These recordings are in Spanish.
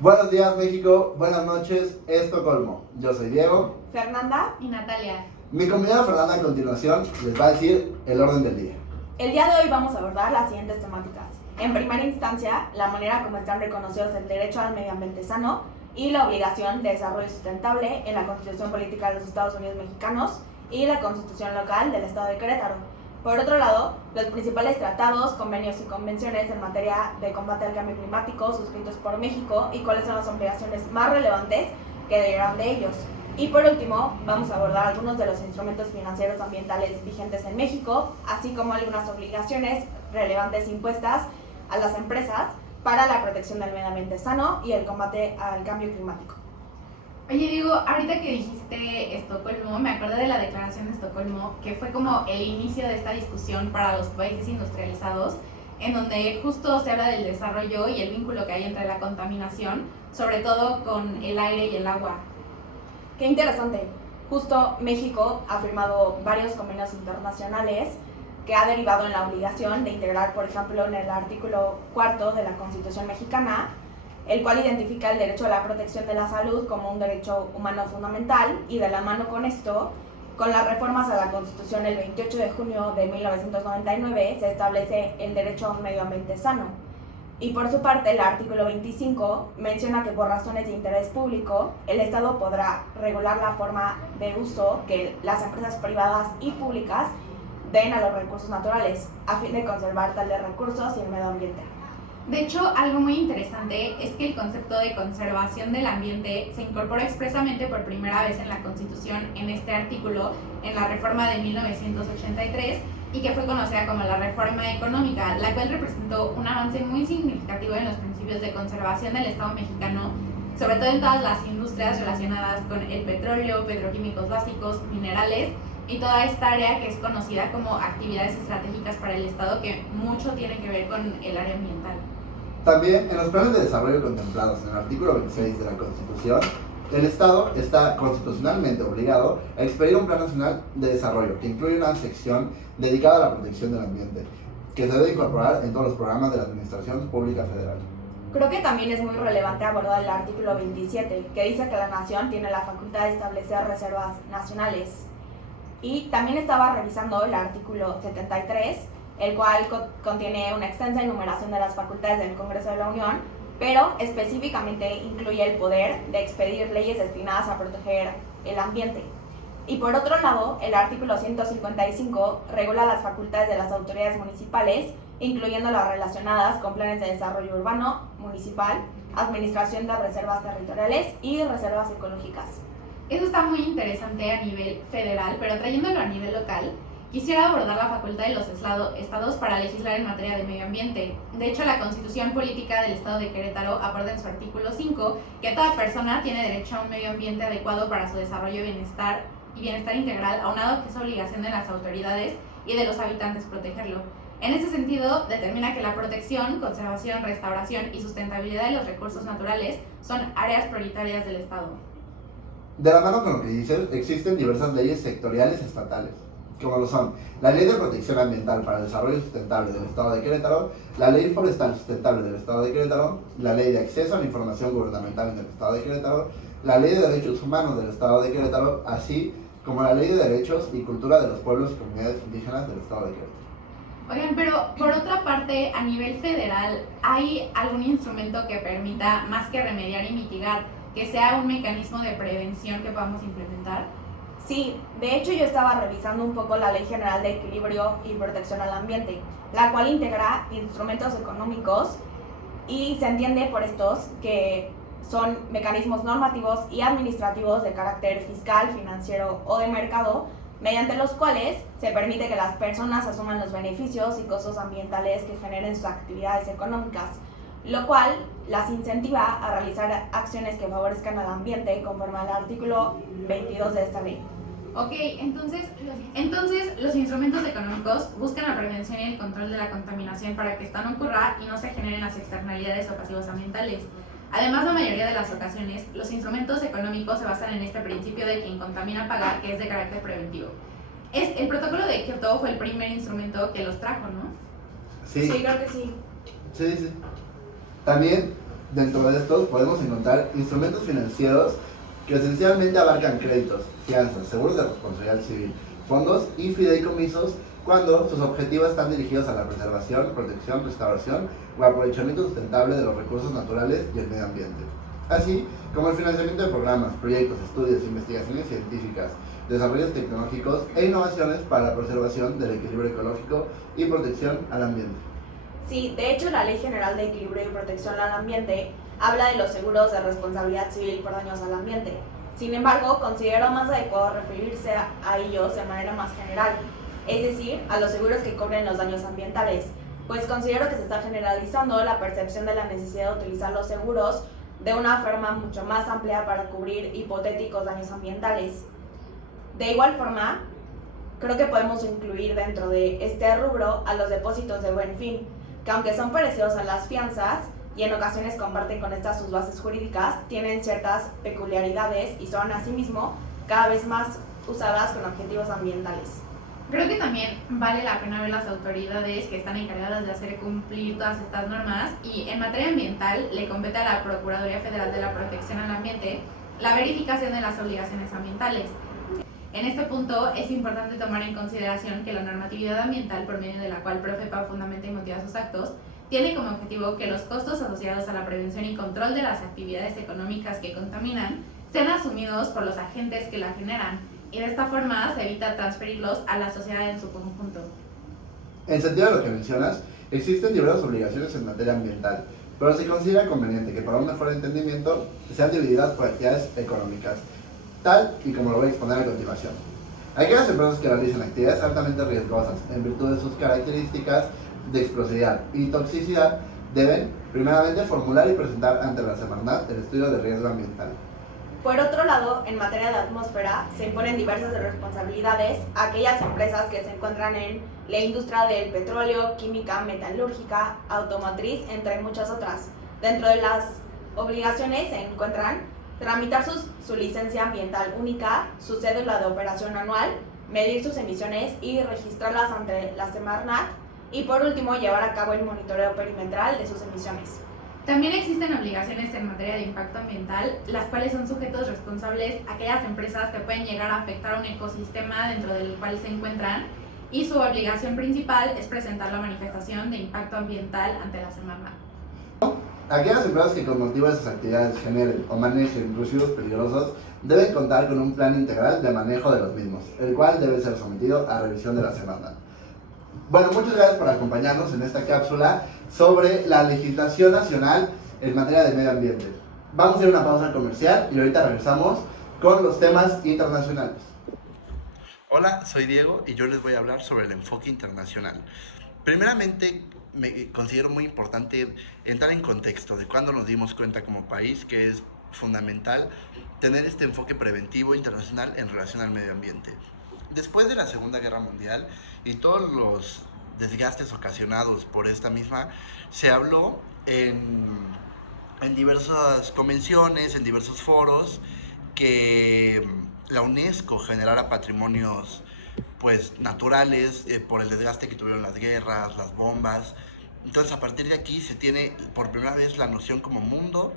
Buenos días México, buenas noches Estocolmo. Yo soy Diego. Fernanda y Natalia. Mi compañera Fernanda a continuación les va a decir el orden del día. El día de hoy vamos a abordar las siguientes temáticas. En primera instancia, la manera como están reconocidos el derecho al medio ambiente sano y la obligación de desarrollo sustentable en la Constitución Política de los Estados Unidos Mexicanos y la Constitución Local del Estado de Querétaro. Por otro lado, los principales tratados, convenios y convenciones en materia de combate al cambio climático suscritos por México y cuáles son las obligaciones más relevantes que derivan de ellos. Y por último, vamos a abordar algunos de los instrumentos financieros ambientales vigentes en México, así como algunas obligaciones relevantes impuestas a las empresas para la protección del medio ambiente sano y el combate al cambio climático. Oye, Diego, ahorita que dijiste Estocolmo, me acordé de la Declaración de Estocolmo, que fue como el inicio de esta discusión para los países industrializados, en donde justo se habla del desarrollo y el vínculo que hay entre la contaminación, sobre todo con el aire y el agua. Qué interesante. Justo México ha firmado varios convenios internacionales que ha derivado en la obligación de integrar, por ejemplo, en el artículo 4 de la Constitución mexicana, el cual identifica el derecho a la protección de la salud como un derecho humano fundamental, y de la mano con esto, con las reformas a la Constitución el 28 de junio de 1999, se establece el derecho a un medio ambiente sano. Y por su parte, el artículo 25 menciona que por razones de interés público, el Estado podrá regular la forma de uso que las empresas privadas y públicas den a los recursos naturales, a fin de conservar tales recursos y el medio ambiente. De hecho, algo muy interesante es que el concepto de conservación del ambiente se incorpora expresamente por primera vez en la Constitución en este artículo, en la reforma de 1983, y que fue conocida como la Reforma Económica, la cual representó un avance muy significativo en los principios de conservación del Estado mexicano, sobre todo en todas las industrias relacionadas con el petróleo, petroquímicos básicos, minerales y toda esta área que es conocida como actividades estratégicas para el Estado, que mucho tiene que ver con el área ambiental. También en los planes de desarrollo contemplados en el artículo 26 de la Constitución, el Estado está constitucionalmente obligado a expedir un Plan Nacional de Desarrollo que incluye una sección dedicada a la protección del ambiente, que se debe incorporar en todos los programas de la Administración Pública Federal. Creo que también es muy relevante abordar el artículo 27, que dice que la nación tiene la facultad de establecer reservas nacionales. Y también estaba revisando el artículo 73, el cual contiene una extensa enumeración de las facultades del Congreso de la Unión, pero específicamente incluye el poder de expedir leyes destinadas a proteger el ambiente. Y por otro lado, el artículo 155 regula las facultades de las autoridades municipales, incluyendo las relacionadas con planes de desarrollo urbano, municipal, administración de reservas territoriales y reservas ecológicas. Eso está muy interesante a nivel federal, pero trayéndolo a nivel local, quisiera abordar la facultad de los estados para legislar en materia de medio ambiente. De hecho, la Constitución Política del Estado de Querétaro aborda en su artículo 5 que toda persona tiene derecho a un medio ambiente adecuado para su desarrollo y bienestar integral, aunado que es obligación de las autoridades y de los habitantes protegerlo. En ese sentido, determina que la protección, conservación, restauración y sustentabilidad de los recursos naturales son áreas prioritarias del Estado. De la mano con lo que dices, existen diversas leyes sectoriales estatales, como lo son la Ley de Protección Ambiental para el Desarrollo Sustentable del Estado de Querétaro, la Ley Forestal Sustentable del Estado de Querétaro, la Ley de Acceso a la Información Gubernamental en el Estado de Querétaro, la Ley de Derechos Humanos del Estado de Querétaro, así como la Ley de Derechos y Cultura de los Pueblos y Comunidades Indígenas del Estado de Querétaro. Oigan, pero por otra parte, a nivel federal, ¿hay algún instrumento que permita, más que remediar y mitigar, que sea un mecanismo de prevención que podamos implementar? Sí, de hecho yo estaba revisando un poco la Ley General de Equilibrio y Protección al Ambiente, la cual integra instrumentos económicos y se entiende por estos que son mecanismos normativos y administrativos de carácter fiscal, financiero o de mercado, mediante los cuales se permite que las personas asuman los beneficios y costos ambientales que generen sus actividades económicas, lo cual las incentiva a realizar acciones que favorezcan al ambiente conforme al artículo 22 de esta ley. Ok, entonces los instrumentos económicos buscan la prevención y el control de la contaminación para que esta no ocurra y no se generen las externalidades o pasivos ambientales. Además, la mayoría de las ocasiones, los instrumentos económicos se basan en este principio de quien contamina paga, que es de carácter preventivo. El protocolo de Kioto fue el primer instrumento que los trajo, ¿no? Sí, Sí, creo que sí. sí. También Dentro de estos podemos encontrar instrumentos financieros que esencialmente abarcan créditos, fianzas, seguros de responsabilidad civil, fondos y fideicomisos cuando sus objetivos están dirigidos a la preservación, protección, restauración o aprovechamiento sustentable de los recursos naturales y el medio ambiente, así como el financiamiento de programas, proyectos, estudios, investigaciones científicas, desarrollos tecnológicos e innovaciones para la preservación del equilibrio ecológico y protección al ambiente. Sí, de hecho la Ley General de Equilibrio y Protección al Ambiente habla de los seguros de responsabilidad civil por daños al ambiente. Sin embargo, considero más adecuado referirse a ellos de manera más general, es decir, a los seguros que cubren los daños ambientales, pues considero que se está generalizando la percepción de la necesidad de utilizar los seguros de una forma mucho más amplia para cubrir hipotéticos daños ambientales. De igual forma, creo que podemos incluir dentro de este rubro a los depósitos de buen fin, que aunque son parecidos a las fianzas y en ocasiones comparten con estas sus bases jurídicas, tienen ciertas peculiaridades y son asimismo cada vez más usadas con objetivos ambientales. Creo que también vale la pena ver las autoridades que están encargadas de hacer cumplir todas estas normas, y en materia ambiental le compete a la Procuraduría Federal de la Protección al Ambiente la verificación de las obligaciones ambientales. En este punto es importante tomar en consideración que la normatividad ambiental por medio de la cual Profepa fundamenta y motiva sus actos tiene como objetivo que los costos asociados a la prevención y control de las actividades económicas que contaminan sean asumidos por los agentes que la generan, y de esta forma se evita transferirlos a la sociedad en su conjunto. En sentido de lo que mencionas, existen diversas obligaciones en materia ambiental, pero se considera conveniente que para un mejor entendimiento sean divididas por actividades económicas, tal y como lo voy a exponer a continuación. Aquellas empresas que realizan actividades altamente riesgosas en virtud de sus características de explosividad y toxicidad deben, primeramente, formular y presentar ante la Semarnat el estudio de riesgo ambiental. Por otro lado, en materia de atmósfera, se imponen diversas responsabilidades a aquellas empresas que se encuentran en la industria del petróleo, química, metalúrgica, automotriz, entre muchas otras. Dentro de las obligaciones se encuentran tramitar su licencia ambiental única, su cédula de operación anual, medir sus emisiones y registrarlas ante la Semarnat, y por último llevar a cabo el monitoreo perimetral de sus emisiones. También existen obligaciones en materia de impacto ambiental, las cuales son sujetos responsables aquellas empresas que pueden llegar a afectar a un ecosistema dentro del cual se encuentran, y su obligación principal es presentar la manifestación de impacto ambiental ante la Semarnat. Aquellas empresas que con motivo de sus actividades generen o manejen residuos peligrosos deben contar con un plan integral de manejo de los mismos, el cual debe ser sometido a revisión de la Semarnat. Bueno, muchas gracias por acompañarnos en esta cápsula sobre la legislación nacional en materia de medio ambiente. Vamos a ir a una pausa comercial y ahorita regresamos con los temas internacionales. Hola, soy Diego y yo les voy a hablar sobre el enfoque internacional. Primeramente, me considero muy importante entrar en contexto de cuándo nos dimos cuenta como país que es fundamental tener este enfoque preventivo internacional en relación al medio ambiente. Después de la Segunda Guerra Mundial y todos los desgastes ocasionados por esta misma, se habló en diversas convenciones, en diversos foros, que la UNESCO generara patrimonios naturales por el desgaste que tuvieron las guerras, las bombas. Entonces, a partir de aquí se tiene por primera vez la noción como mundo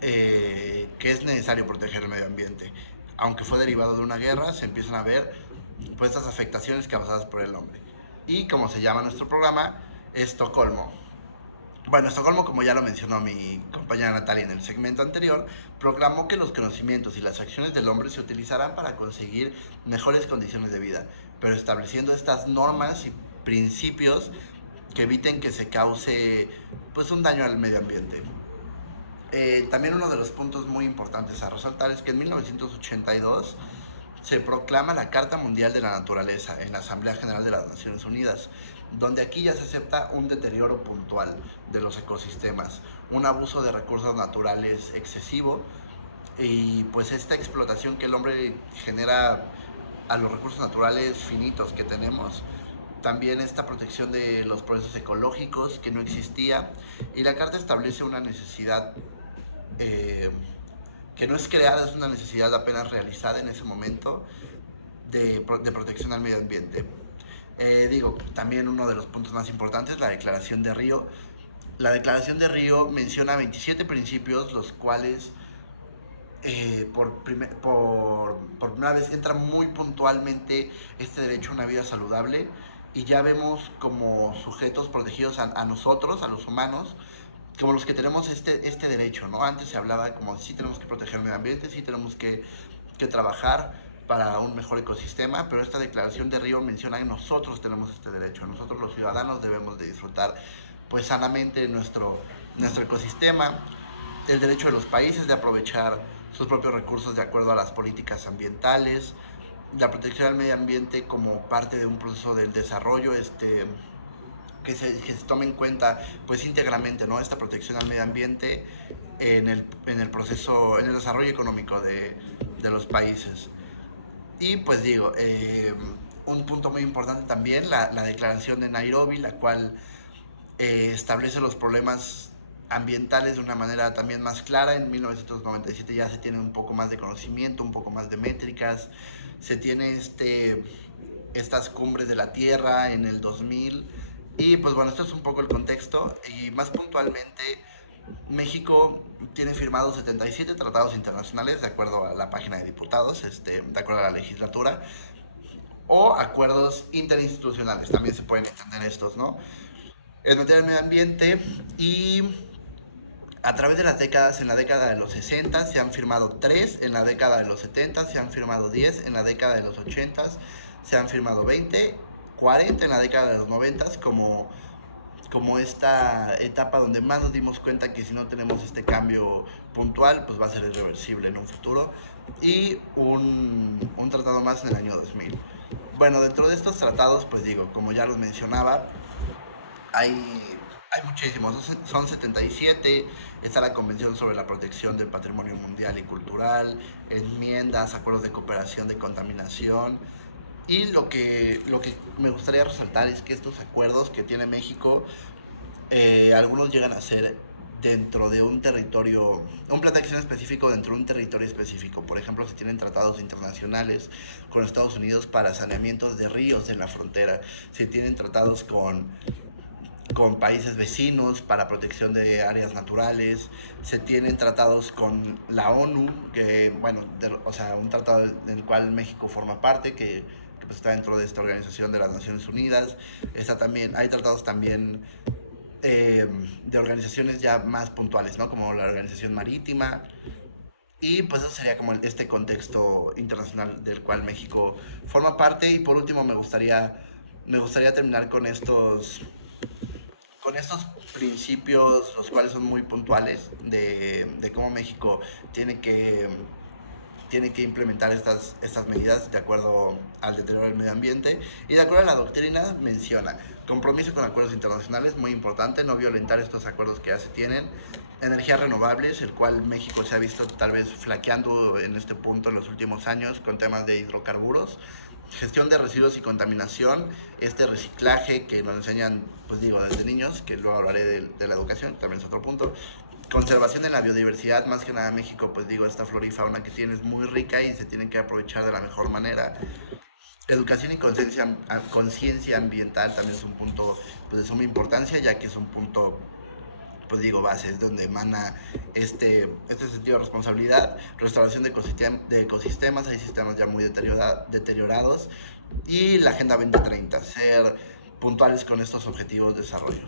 que es necesario proteger el medio ambiente. Aunque fue derivado de una guerra, se empiezan a ver estas afectaciones causadas por el hombre. Y como se llama nuestro programa, Estocolmo. Bueno, Estocolmo, como ya lo mencionó mi compañera Natalia en el segmento anterior, proclamó que los conocimientos y las acciones del hombre se utilizarán para conseguir mejores condiciones de vida, pero estableciendo estas normas y principios que eviten que se cause un daño al medio ambiente. También uno de los puntos muy importantes a resaltar es que en 1982 se proclama la Carta Mundial de la Naturaleza en la Asamblea General de las Naciones Unidas, donde aquí ya se acepta un deterioro puntual de los ecosistemas, un abuso de recursos naturales excesivo y esta explotación que el hombre genera a los recursos naturales finitos que tenemos. También esta protección de los procesos ecológicos que no existía, y la Carta establece una necesidad que no es creada, es una necesidad apenas realizada en ese momento de protección al medio ambiente. También uno de los puntos más importantes, la Declaración de Río, La Declaración de Río menciona 27 principios, los cuales por primera vez entra muy puntualmente este derecho a una vida saludable, y ya vemos como sujetos protegidos a nosotros, a los humanos, como los que tenemos este derecho, ¿no? Antes se hablaba como sí tenemos que proteger el medio ambiente, sí tenemos que trabajar para un mejor ecosistema, pero esta Declaración de Río menciona que nosotros tenemos este derecho, nosotros los ciudadanos debemos de disfrutar pues sanamente nuestro ecosistema, el derecho de los países de aprovechar sus propios recursos de acuerdo a las políticas ambientales, la protección del medio ambiente como parte de un proceso del desarrollo, que se tome en cuenta pues íntegramente, ¿no? Esta protección al medio ambiente en el proceso, en el desarrollo económico de los países. Y pues digo, un punto muy importante también, la declaración de Nairobi, la cual establece los problemas ambientales de una manera también más clara. En 1997 ya se tiene un poco más de conocimiento, un poco más de métricas, se tiene estas cumbres de la Tierra en el 2000, y pues bueno, esto es un poco el contexto, y más puntualmente México tiene firmados 77 tratados internacionales de acuerdo a la página de diputados, de acuerdo a la legislatura, o acuerdos interinstitucionales, también se pueden entender estos, ¿no? En materia de medio ambiente, y a través de las décadas, en la década de los 60 se han firmado 3, en la década de los 70 se han firmado 10, en la década de los 80 se han firmado 20, 40 en la década de los 90, como esta etapa donde más nos dimos cuenta que si no tenemos este cambio puntual, pues va a ser irreversible en un futuro, y un tratado más en el año 2000. Bueno, dentro de estos tratados, pues digo, como ya los mencionaba, hay muchísimos, son 77, está la Convención sobre la Protección del Patrimonio Mundial y Cultural, enmiendas, acuerdos de cooperación de contaminación, y lo que me gustaría resaltar es que estos acuerdos que tiene México, algunos llegan a ser dentro de un territorio, un plan de acción específico dentro de un territorio específico. Por ejemplo, se tienen tratados internacionales con Estados Unidos para saneamientos de ríos en la frontera, se tienen tratados con países vecinos para protección de áreas naturales, se tienen tratados con la ONU, que, bueno, o sea, un tratado del cual México forma parte, que pues está dentro de esta organización de las Naciones Unidas. Hay tratados también de organizaciones ya más puntuales, ¿no? Como la Organización Marítima. Y pues eso sería como este contexto internacional del cual México forma parte. Y por último me gustaría terminar con estos principios, los cuales son muy puntuales, de cómo México tiene que, tiene que implementar estas medidas de acuerdo al deterioro del medio ambiente. Y de acuerdo a la doctrina menciona compromiso con acuerdos internacionales, muy importante, no violentar estos acuerdos que ya se tienen. Energías renovables, el cual México se ha visto tal vez flaqueando en este punto en los últimos años con temas de hidrocarburos. Gestión de residuos y contaminación, este reciclaje que nos enseñan, pues digo, desde niños, que luego hablaré de la educación, también es otro punto. Conservación de la biodiversidad, más que nada México, pues digo, esta flora y fauna que tiene es muy rica y se tiene que aprovechar de la mejor manera. Educación y conciencia ambiental también es un punto pues, de suma importancia, ya que es un punto, pues digo, base, es donde emana este sentido de responsabilidad. Restauración de ecosistemas, hay sistemas ya muy deteriorados, y la Agenda 2030, ser puntuales con estos objetivos de desarrollo.